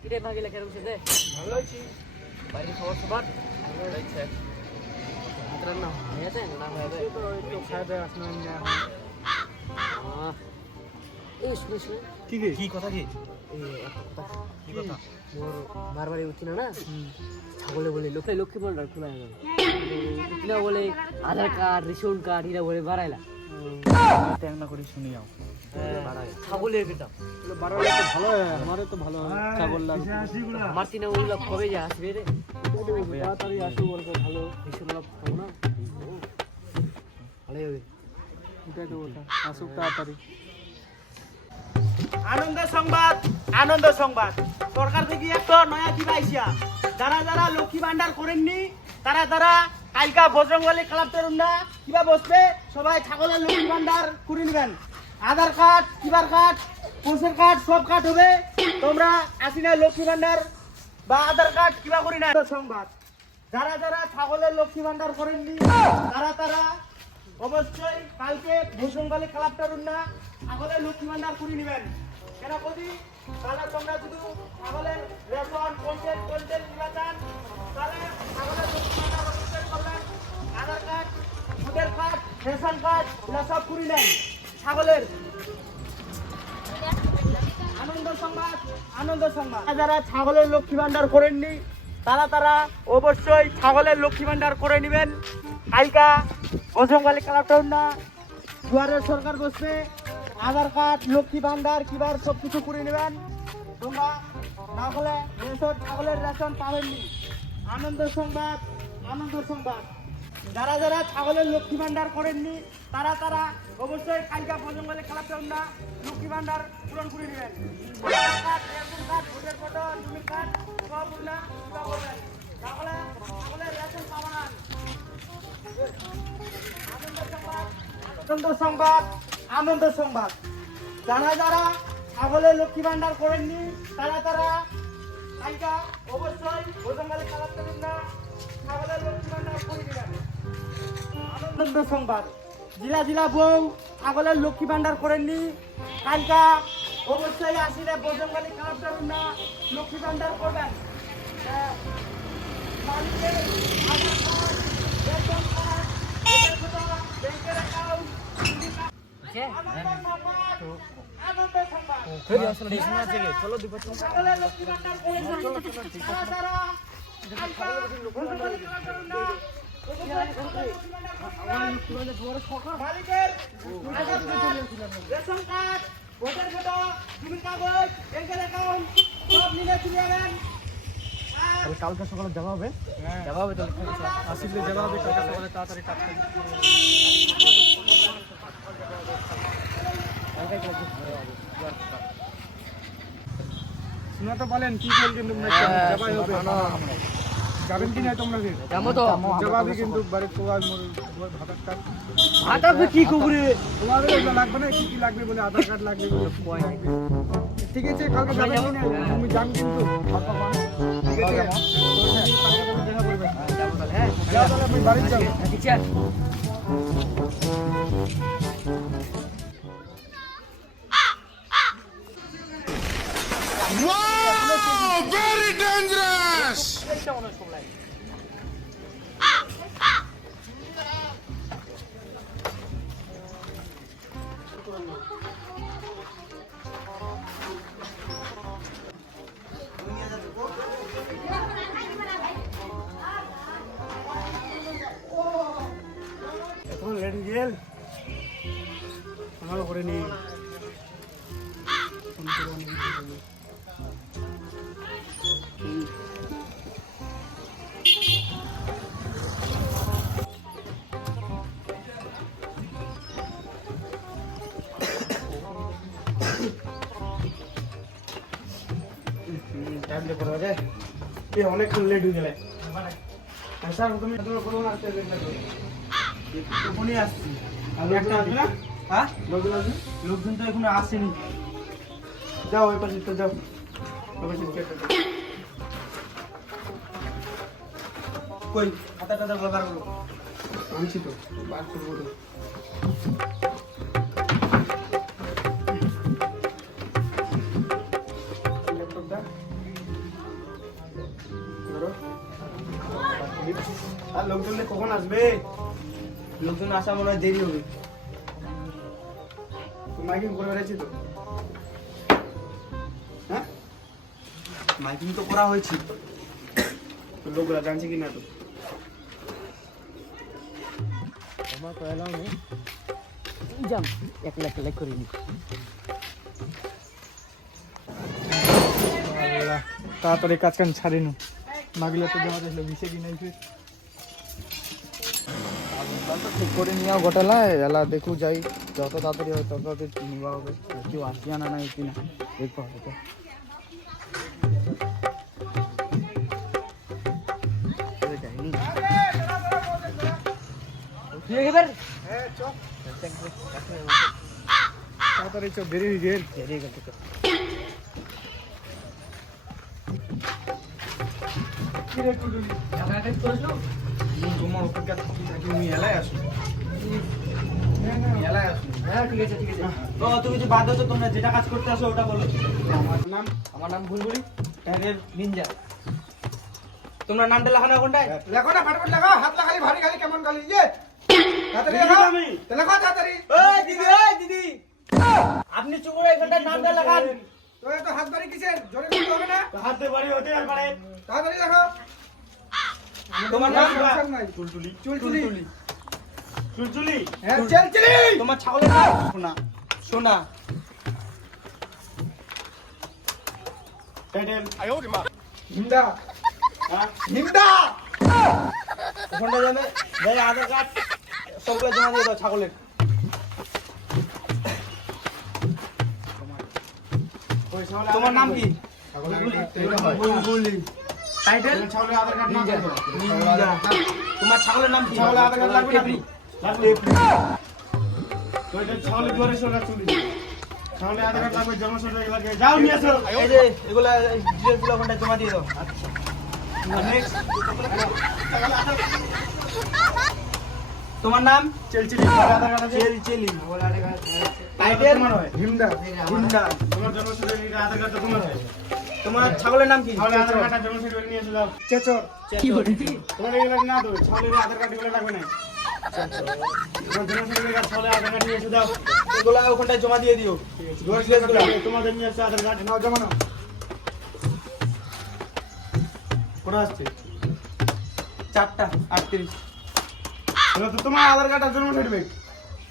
কিরে ভাগিলা কেরম ছে দে? ভালো আছি। বাড়ির খবর সবার? ভালো লাগছে। তোর না হয়েছে না হবে? এই তো একটু খাইবে আসলাম না এখন। এই শুনে শুনে কি রে? কি কথা কি? এই একটা কথা কি কথা? মোর বারবারই উঠি না ছাগলে বলে লোকে লক্ষ্মী ভান্ডার খোলা গেল উঠিনা বলে আধার কার্ড রেশন কার্ড এরা বলে বাড়াইলা ট্যাং না করে শুনি যাও। ছাগলের বেটা বারবার তো ভালো হয়, আমারও তো ভালো হয়। ছাগল লাগবে। আমার তিনা ওগুলা কবে যে আসবে রে তাড়াতাড়ি আসো বলবো ভালো। রেশন লাভ পাবো না ভালোই হবে এটাই তো ওটা। আসুক তাড়াতাড়ি। আনন্দ সংবাদ, আনন্দ সংবাদ। সরকার থেকে একটা নয়া দিবা আইসা যারা যারা লক্ষ্মী ভান্ডার করেননি তারা তারা কালকা বজরংবলী ক্লাব তরুণরা কিবা বসবে সবাই ছাগলের লক্ষ্মী ভান্ডার করে নেবেন। আধার কার্ড কিবার কার্ড পোস্টের কার্ড সব কার্ড হবে। তোমরা আসিনা লক্ষ্মী ভান্ডার বা আধার কার্ড কিবা করি না। সংবাদ যারা যারা ছাগলের লক্ষ্মী ভান্ডার করেননি তারা তারা অবশ্যই কালকে বজরংবলী ক্লাব তরুণরা ছাগলের লক্ষ্মী ভান্ডার করে নেবেন। কেন বলি তাহলে তোমরা শুধু ছাগলের রেশন কোনটেল নির্বাচন তাহলে ছাগলের লক্ষ্মী ভান্ডার অবশ্যই করবেন। Aadhaar card voter card ration card এগুলো সব করে নেন ছাগলের। আনন্দ সংবাদ, আনন্দ সংবাদ। যারা ছাগলের লক্ষ্মী ভান্ডার করেননি তারা তারা অবশ্যই ছাগলের লক্ষ্মী ভান্ডার করে নেবেন। কালকা বজরংবলী ক্লাবটা না দুয়ারে সরকার বসবে। আধার কার্ড লক্ষ্মী ভান্ডার কিবার সব কিছু করে নেবেন। তোমরা না হলে রেশন ছাগলের রেশন পাবেননি। আনন্দ সংবাদ, আনন্দ সংবাদ। যারা যারা ছাগলের লক্ষ্মী ভান্ডার করেননি তারা তারা অবশ্যই কালকা বজরংবলী ক্লাবটা না লক্ষ্মী ভান্ডার পূরণ করে নেবেন। Aadhaar card ration card voter photo জমির কার্ড সব না কিবা করবেন। তাহলে ছাগলের রেশন পাবেন না। আনন্দ সংবাদ, আনন্দ সংবাদ। যারা যারা ছাগলের লক্ষ্মী ভান্ডার করেননি তারা তারা কালকা অবশ্যই বজরংবলী ক্লাব থেকে না ছাগলের লক্ষ্মী ভান্ডার করে দিবেন। আনন্দ সংবাদ। জেলা জেলা বউ ছাগলের লক্ষ্মী ভান্ডার করেননি কালকা অবশ্যই আসিলে বজরংবলী ক্লাব থেকে না লক্ষ্মী ভান্ডার করবেন। মালিকের Aadhaar card ration card voter photo ব্যাংকের অ্যাকাউন্ট আনন্দ সংবাদ। ফের আসলে রেশন আছে কি? চলো দিব তো। ছাগলের লক্ষ্মী ভান্ডার করেননি তারা তারা কালকা বজরংবলী ক্লাব থেকে না মালিকের রেশন কার্ড ভোটার ফটো জমির কাগজ ব্যাংকের অ্যাকাউন্ট সব নিয়ে চলে যাবেন। তাহলে কালকে সকালে যাওয়া হবে? যাওয়া হবে তাহলে আসলে যাওয়া হবে কালকে সকালে তাড়াতাড়ি কাটতে। শোনা তো বলেন কি বলছেন তোমরা? যাবাই হবে। যাবেন কি না তোমরা? যাবো তো জবাবই কিন্তু বাড়ির সবাই মোর ভাতার কার্ড হাঁটাবে কি কুকুরে তোমাদের এগুলো লাগবে না, কি কি লাগবে বলে আধার কার্ড লাগবে বলে ঠিক আছে কালকে যাবেন কি না? তুমি যান কিন্তু ঠিক আছে কালকে তুমি দেখা করবে। যাবো তাহলে হ্যাঁ যাও তাহলে আমি বাড়ি যাবো। Teacher Very dangerous! এখন রেডি গেল আমারও করে নিই। টাইম দিয়ে করে রে এ অনেকক্ষণ লেট হয়ে গেলে। স্যার তুমি কোনো আসতে লেট লাগবে তখনই আসছি। আর একটা আসবে না? হ্যাঁ লোকজন আসবে? লোকজন তো এখনো আসেনি। যাও ওই পাশে তো যাও ওই পাশে কই খাতা টাতা বার করো। আনছি তো বার করবো তো। ল্যাপটপটা আর লোকজন কখন আসবে? লোকজন আসা মনে হয় দেরি হবে। মাইকিং করে বেড়াচ্ছি তো। হ্যাঁ, মাইকিং তো করা হয়েছে। তো লোকগুলা জানছে কি না তো? আমার তো এলাও নেই। যাম একলা একলা করে নি। তাড়াতাড়ি কাজ কাম ছাড়িনু মাগিলে তো জমা দিল মিশে কি নাই ফির ঠিক করে নিও গোটালা এলা দেখু যাই যত তাড়াতাড়ি হয় তত তাড়াতাড়ি নিবা হবে কেউ আসিয়া না নাই কিনা দেখবো হবে তো ঠিক আছে এবার তাড়াতাড়ি চো দেরি হয়ে গেল দেরি হয়ে গেল। তোমার উপর তুমি এলাই আসো। এলাই আসো। হ্যাঁ ঠিক আছে ঠিক আছে। তো তুমি যে বাধ্য তো তোমরা যেটা কাজ করতে আসো ওটা বলো। আমার নাম বুলবুলি। ট্যাগের নিনজা। তোমরা নামটা লেখানো কোনটায়? লেখো না, ফাটাফাট লেখো। হাত লাগালি ভারী খালি কেমন গালি ইয়ে তাড়াতাড়ি লেখো। তো লেখো তাড়াতাড়ি। ওই দিদি আপনি চুপ করে এখানটায় নামটা লেখান। তো এত হাত বাড়ি কিসের? জোরে করতে হবে না? হাতে বাড়ি হতে আর পারে। তাড়াতাড়ি লেখো। তোমার নাম চুলচুলি। চুলচুলি। চুলচুলি। হ্যাঁ, চুলচুলি। তোমার ছাগলের নাম সোনা। সোনা। টাইটেল হিন্দা। হ্যাঁ হিন্দা। ওখানটা যাবে যাই আধার কার্ড সবগুলো জমা দিয়ে দাও ছাগলের। তোমার নাম কি? বুলবুলি। টাইটেল ছাগলের আধার কার্ড না দেবো। তোমার ছাগলের নাম কি? ছাগলের আধার কার্ড লাগবে না? লাগবে। তো এটা ছাগলের দুয়ারে সরকার চুলি। ছাগলের আধার কার্ড লাগবে, জন্ম সার্টিফিকেট লাগবে। যাও নিয়ে আসো। এই যে এগুলা ডিটেইলসগুলো ওখানটা জমা দিয়ে দাও। আর next, তোমার নাম? চুলচুলি। ছাগলের আধার কার্ড আছে? চেলি। টাইটেল তোমার হয়? হিন্দা। হিন্দা। তোমার জন্ম সার্টিফিকেট আধার কার্ডটা তোমার হয়? তোমার ছাগলের নাম কি? ছাগলের আধার কার্ড আর জন্ম সার্টিফিকেট নিয়ে এসে দাও। চেচর। তোমার এগুলো না তো, ছাগলের আধার কার্ড এগুলো লাগবে না। তোমার জন্ম সার্টিফিকেট আর ছাগলের আধার কার্ড নিয়ে এসে দাও। এগুলা ওখানটায় জমা দিয়ে দিও। তোমাদের নিয়ে এসে আধার কার্ড নাও, জমা নাও। কোথা আসছে? 4টা 38। এবার তো তোমার আধার কার্ড আর জন্ম সার্টিফিকেট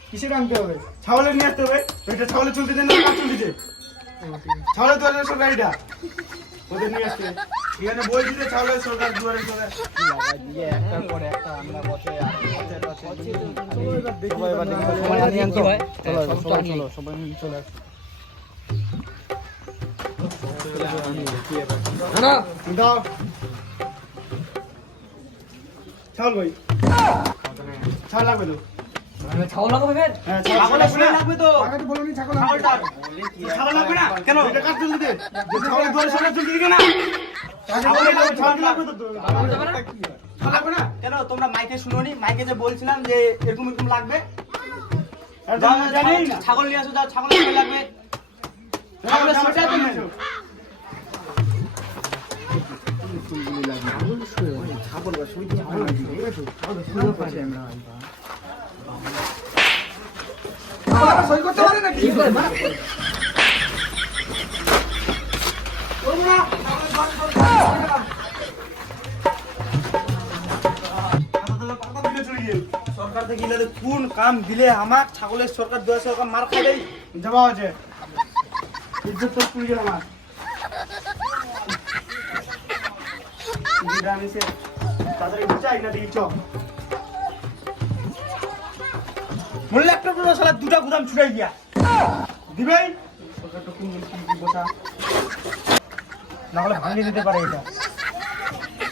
কিসের আনতে হবে? ছাগলের নিয়ে আসতে হবে। এটা ছাগলের চলতে দেন না, কার চলতেছে? ছাগলের দুয়ারে সরকার এটা ওদের নিয়ে আসতে। এখানে বলছি যে ছাগলের সরকার দুয়ারে সরকার। দিয়ে একটার পরে একটা আমরা বসে সবাই এবার দেখি সবাই আনি আনতে হয়। চলো সব তো সবাই আনি। চলো সবাই মিলে চলে আসো না দাও ছাগল কই? ছাগল লাগবে তো? ছাগল লাগাবে ফের? হ্যাঁ, ছাগলের শুনে লাগবে তো। আগে তো বলুনি ছাগল ছাগলটা ছাগল লাগবে না? কেন? এটা কার চলতে দে? যে ছাগলের দুয়ারে সরকার চলতে দিকে না? ছাগল লাগবে তো? ছাগল লাগবে না? কেন তোমরা মাইকে শুনোনি? মাইকে যে বলছিলাম যে এরকম এরকম লাগবে। একদম জানি না। ছাগল নিয়ে আসো, যাও ছাগল নিয়ে লাগবে। ছাগলের সোটা তো নেই। সই করতে পারে নাকি? সরকার থেকে ইলাতে কোন কাম দিলে আমার ছাগলের সরকার দুয়া সরকার মার খাইলেই জমা আছে ইজ্জত তো পুড়ে গেল আমার। আনিছে তাড়াতাড়ি বুঝাই না দেখি চক মূল্য একটা পুরো শালা দুটা গুদাম ছুড়াই গিয়া দিবেই সরকারটা কোন বসা না হলে ভাঙিয়ে দিতে পারে এটা।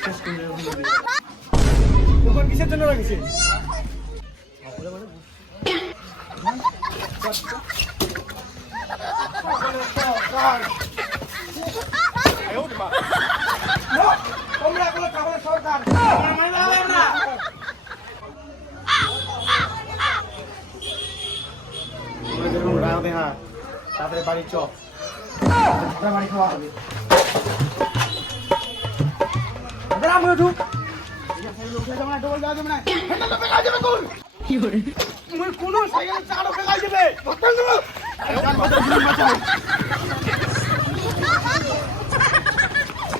শেষ করে দেবে। তখন কিসের জন্য লাগিয়েছে? তোমরা এগুলো ছাগলের সরকার তাদের বাড়ি চপ বাড়ি খাওয়া হবে। আমি উঠু উঠে যাবে না, ডবল যাওয়া যাবে না। হ্যান্ডেল তো ফেকাই যাবে কোন? তুমি কোন সাইকেল চাড়ো ফেকাই যাবে। বাঁচাও।